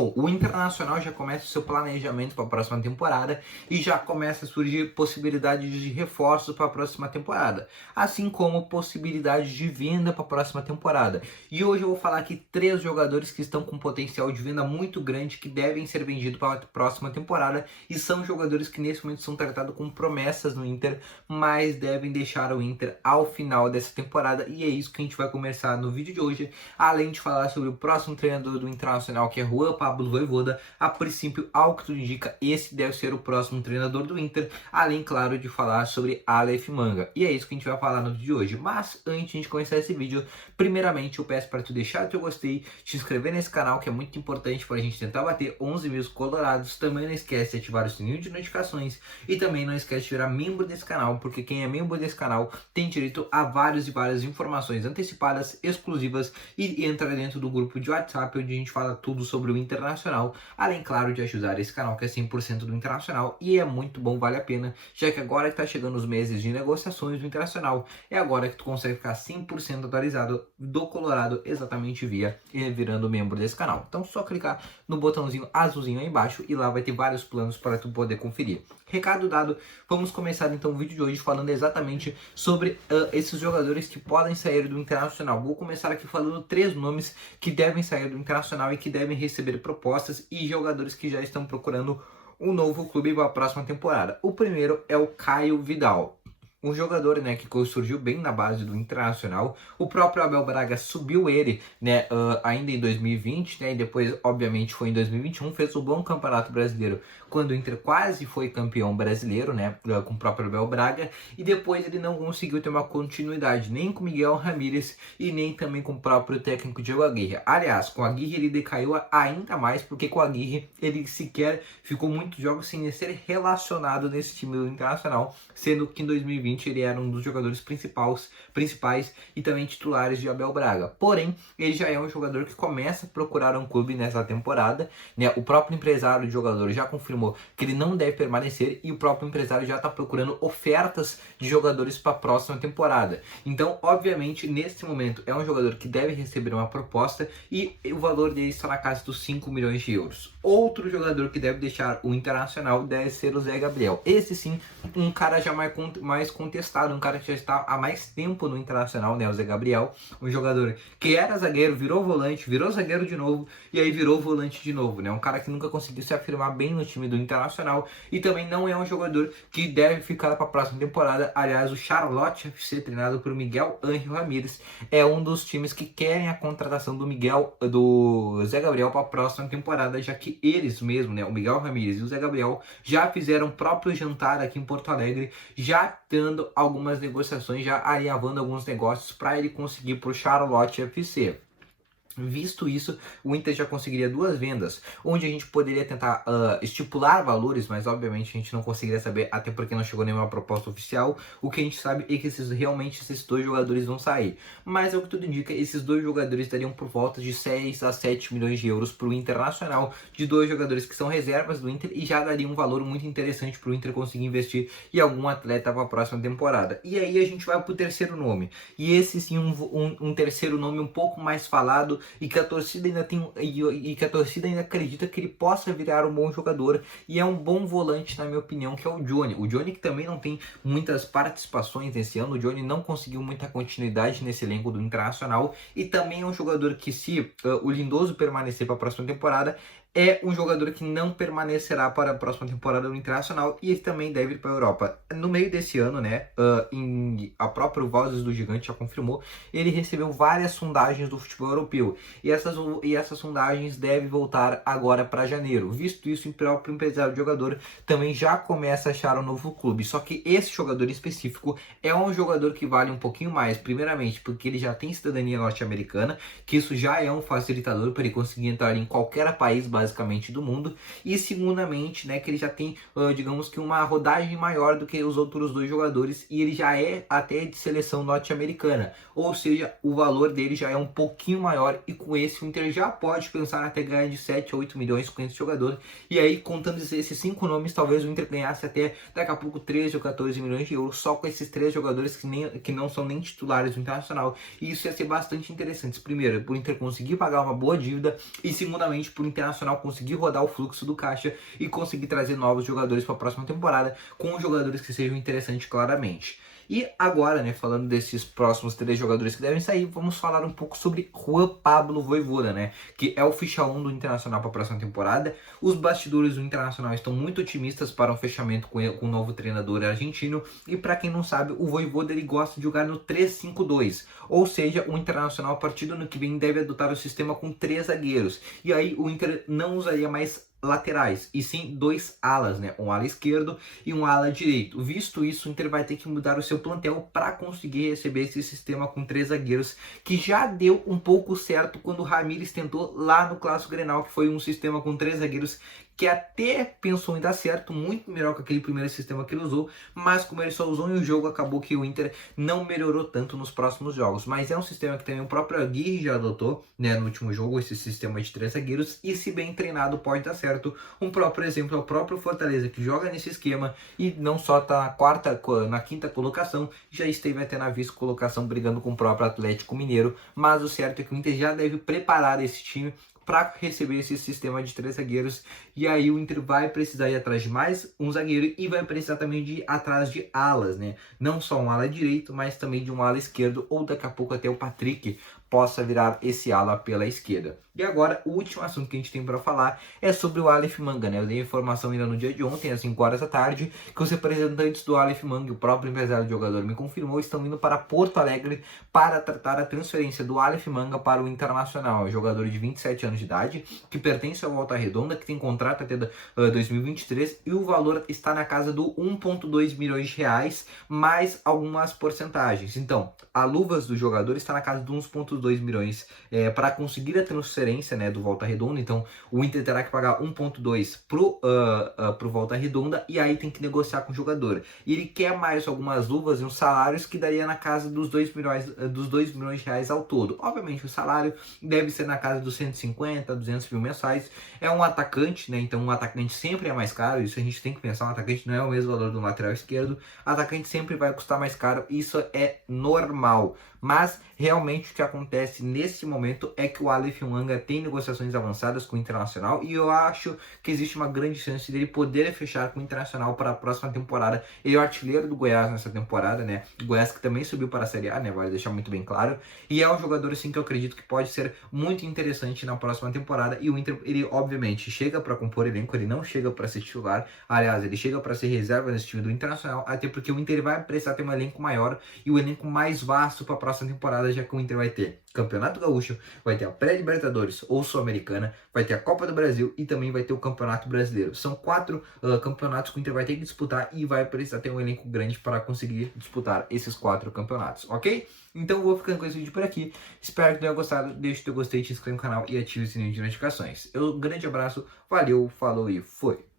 Bom, o Internacional já começa o seu planejamento para a próxima temporada e já começa a surgir possibilidades de reforços para a próxima temporada, assim como possibilidades de venda para a próxima temporada. E hoje eu vou falar aqui 3 jogadores que estão com potencial de venda muito grande que devem ser vendidos para a próxima temporada e são jogadores que nesse momento são tratados como promessas no Inter, mas devem deixar o Inter ao final dessa temporada, e é isso que a gente vai conversar no vídeo de hoje, além de falar sobre o próximo treinador do Internacional, que é Juan Pablo Vojvoda. A princípio, ao que tudo indica, esse deve ser o próximo treinador do Inter, além, claro, de falar sobre Aleph Manga. E é isso que a gente vai falar no vídeo de hoje. Mas, antes de a gente começar esse vídeo, primeiramente eu peço para tu deixar o teu gostei, te inscrever nesse canal, que é muito importante para a gente tentar bater 11 mil colorados. Também não esquece de ativar o sininho de notificações e também não esquece de virar membro desse canal, porque quem é membro desse canal tem direito a várias informações antecipadas, exclusivas, e entra dentro do grupo de WhatsApp, onde a gente fala tudo sobre o Internacional, além, claro, de ajudar esse canal que é 100% do Internacional, e é muito bom, vale a pena, já que agora que está chegando os meses de negociações do Internacional, é agora que tu consegue ficar 100% atualizado do Colorado, exatamente virando membro desse canal. Então só clicar no botãozinho azulzinho aí embaixo e lá vai ter vários planos para tu poder conferir. Recado dado, vamos começar então o vídeo de hoje falando exatamente sobre esses jogadores que podem sair do Internacional. Vou começar aqui falando 3 nomes que devem sair do Internacional e que devem receber propostas, e jogadores que já estão procurando um novo clube para a próxima temporada. O primeiro é o Caio Vidal. Um jogador, né, que surgiu bem na base do Internacional. O próprio Abel Braga subiu ele, né, ainda em 2020, né, e depois, obviamente, foi em 2021, fez um bom campeonato brasileiro, quando o Inter quase foi campeão brasileiro, né, com o próprio Abel Braga, e depois ele não conseguiu ter uma continuidade, nem com Miguel Ramírez e nem também com o próprio técnico Diego Aguirre. Aliás, com o Aguirre ele decaiu ainda mais, porque com o Aguirre ele sequer ficou muitos jogos sem ser relacionado nesse time do Internacional, sendo que em 2020 ele era um dos jogadores principais e também titulares de Abel Braga. Porém, ele já é um jogador que começa a procurar um clube nessa temporada, né? O próprio empresário do jogador já confirmou que ele não deve permanecer, e o próprio empresário já está procurando ofertas de jogadores para a próxima temporada. Então, obviamente, nesse momento é um jogador que deve receber uma proposta, e o valor dele está na casa dos 5 milhões de euros. Outro jogador que deve deixar o Internacional deve ser o Zé Gabriel. Esse sim, um cara já mais contestado, um cara que já está há mais tempo no Internacional, né, o Zé Gabriel, um jogador que era zagueiro, virou volante, virou zagueiro de novo, e aí virou volante de novo, né, um cara que nunca conseguiu se afirmar bem no time do Internacional, e também não é um jogador que deve ficar para a próxima temporada. Aliás, o Charlotte FC, treinado por Miguel Ángel Ramírez, é um dos times que querem a contratação do Zé Gabriel para a próxima temporada, já que eles mesmos, né, o Miguel Ramírez e o Zé Gabriel, já fizeram o próprio jantar aqui em Porto Alegre, já dando algumas negociações, já alinhavando alguns negócios para ele conseguir para o Charlotte FC. Visto isso, o Inter já conseguiria 2 vendas, onde a gente poderia tentar estipular valores, mas obviamente a gente não conseguiria saber, até porque não chegou nenhuma proposta oficial. O que a gente sabe é que realmente esses 2 jogadores vão sair. Mas, ao que tudo indica, esses 2 jogadores dariam por volta de 6 a 7 milhões de euros para o Internacional, de 2 jogadores que são reservas do Inter, e já daria um valor muito interessante para o Inter conseguir investir em algum atleta para a próxima temporada. E aí a gente vai para o terceiro nome, e esse sim um terceiro nome um pouco mais falado, e que a torcida ainda acredita que ele possa virar um bom jogador, e é um bom volante, na minha opinião, que é o Johnny. O Johnny, que também não tem muitas participações nesse ano, o Johnny não conseguiu muita continuidade nesse elenco do Internacional, e também é um jogador que, se o Lindoso permanecer para a próxima temporada, é um jogador que não permanecerá para a próxima temporada do Internacional, e ele também deve ir para a Europa. No meio desse ano, né, a própria Vozes do Gigante já confirmou, ele recebeu várias sondagens do futebol europeu, e essas sondagens devem voltar agora para janeiro. Visto isso, o próprio empresário do jogador também já começa a achar um novo clube. Só que esse jogador específico é um jogador que vale um pouquinho mais, primeiramente porque ele já tem cidadania norte-americana, que isso já é um facilitador para ele conseguir entrar em qualquer país basicamente do mundo, e segundamente, né, que ele já tem, digamos que uma rodagem maior do que os outros 2 jogadores, e ele já é até de seleção norte-americana, ou seja, o valor dele já é um pouquinho maior, e com esse o Inter já pode pensar até ganhar de 7 a 8 milhões com esse jogador, e aí contando esses 5 nomes, talvez o Inter ganhasse até daqui a pouco 13 ou 14 milhões de euros só com esses 3 jogadores que não são nem titulares do Internacional, e isso ia ser bastante interessante. Primeiro, por Inter conseguir pagar uma boa dívida, e segundamente, por Internacional Internacional conseguir rodar o fluxo do caixa e conseguir trazer novos jogadores para a próxima temporada, com jogadores que sejam interessantes claramente. E agora, né, falando desses próximos 3 jogadores que devem sair, vamos falar um pouco sobre Juan Pablo Vojvoda, né, que é o ficha 1 do Internacional para a próxima temporada. Os bastidores do Internacional estão muito otimistas para um fechamento com o novo treinador argentino. E para quem não sabe, o Vojvoda ele gosta de jogar no 3-5-2, ou seja, o Internacional a partir do ano que vem deve adotar o sistema com 3 zagueiros. E aí o Inter não usaria mais laterais, e sim 2 alas, né? Um ala esquerdo e um ala direito. Visto isso, o Inter vai ter que mudar o seu plantel para conseguir receber esse sistema com 3 zagueiros, que já deu um pouco certo quando o Ramires tentou lá no Clássico Grenal, que foi um sistema com 3 zagueiros que até pensou em dar certo, muito melhor que aquele primeiro sistema que ele usou, mas como ele só usou em um jogo, acabou que o Inter não melhorou tanto nos próximos jogos. Mas é um sistema que também o próprio Aguirre já adotou, né, no último jogo, esse sistema de 3 zagueiros, e se bem treinado pode dar certo. Um próprio exemplo é o próprio Fortaleza, que joga nesse esquema e não só está na quinta colocação, já esteve até na vice-colocação brigando com o próprio Atlético Mineiro, mas o certo é que o Inter já deve preparar esse time para receber esse sistema de 3 zagueiros, e aí o Inter vai precisar ir atrás de mais um zagueiro e vai precisar também de ir atrás de alas, né? Não só um ala direito, mas também de um ala esquerdo, ou daqui a pouco até o Patrick possa virar esse ala pela esquerda. E agora, o último assunto que a gente tem para falar é sobre o Aleph Manga, né? Eu dei informação ainda no dia de ontem, às 5 horas da tarde, que os representantes do Aleph Manga, o próprio empresário do jogador me confirmou, estão indo para Porto Alegre para tratar a transferência do Aleph Manga para o Internacional. É um jogador de 27 anos de idade, que pertence ao Volta Redonda, que tem contrato até 2023, e o valor está na casa do 1,2 milhões de reais, mais algumas porcentagens. Então, a luvas do jogador está na casa de 1,2 milhões para conseguir a transferência, né, do Volta Redonda. Então o Inter terá que pagar 1,2 pro Volta Redonda, e aí tem que negociar com o jogador. E ele quer mais algumas luvas e uns salários que daria na casa dos 2 milhões de reais ao todo. Obviamente o salário deve ser na casa dos 150, 200 mil mensais. É um atacante, né? Então um atacante sempre é mais caro, isso a gente tem que pensar. Um atacante não é o mesmo valor do lateral esquerdo. Atacante sempre vai custar mais caro, isso é normal. Mas realmente o que acontece nesse momento é que o Aleph Manga tem negociações avançadas com o Internacional, e eu acho que existe uma grande chance dele poder fechar com o Internacional para a próxima temporada. Ele é o artilheiro do Goiás nessa temporada, né? O Goiás que também subiu para a Série A, né? Vale deixar muito bem claro. E é um jogador assim que eu acredito que pode ser muito interessante na próxima temporada. E o Inter, ele obviamente chega para compor elenco, ele não chega para ser titular. Aliás, ele chega para ser reserva nesse time do Internacional, até porque o Inter vai precisar ter um elenco maior e o elenco mais vasto para a próxima temporada, já que o Inter vai ter Campeonato Gaúcho, vai ter a Pré-Libertadores ou Sul-Americana, vai ter a Copa do Brasil e também vai ter o Campeonato Brasileiro. São 4 campeonatos que o Inter vai ter que disputar e vai precisar ter um elenco grande para conseguir disputar esses 4 campeonatos, ok? Então eu vou ficando com esse vídeo por aqui. Espero que tenha gostado. Deixe o teu gostei, te inscreva no canal e ative o sininho de notificações. Um grande abraço, valeu, falou e fui!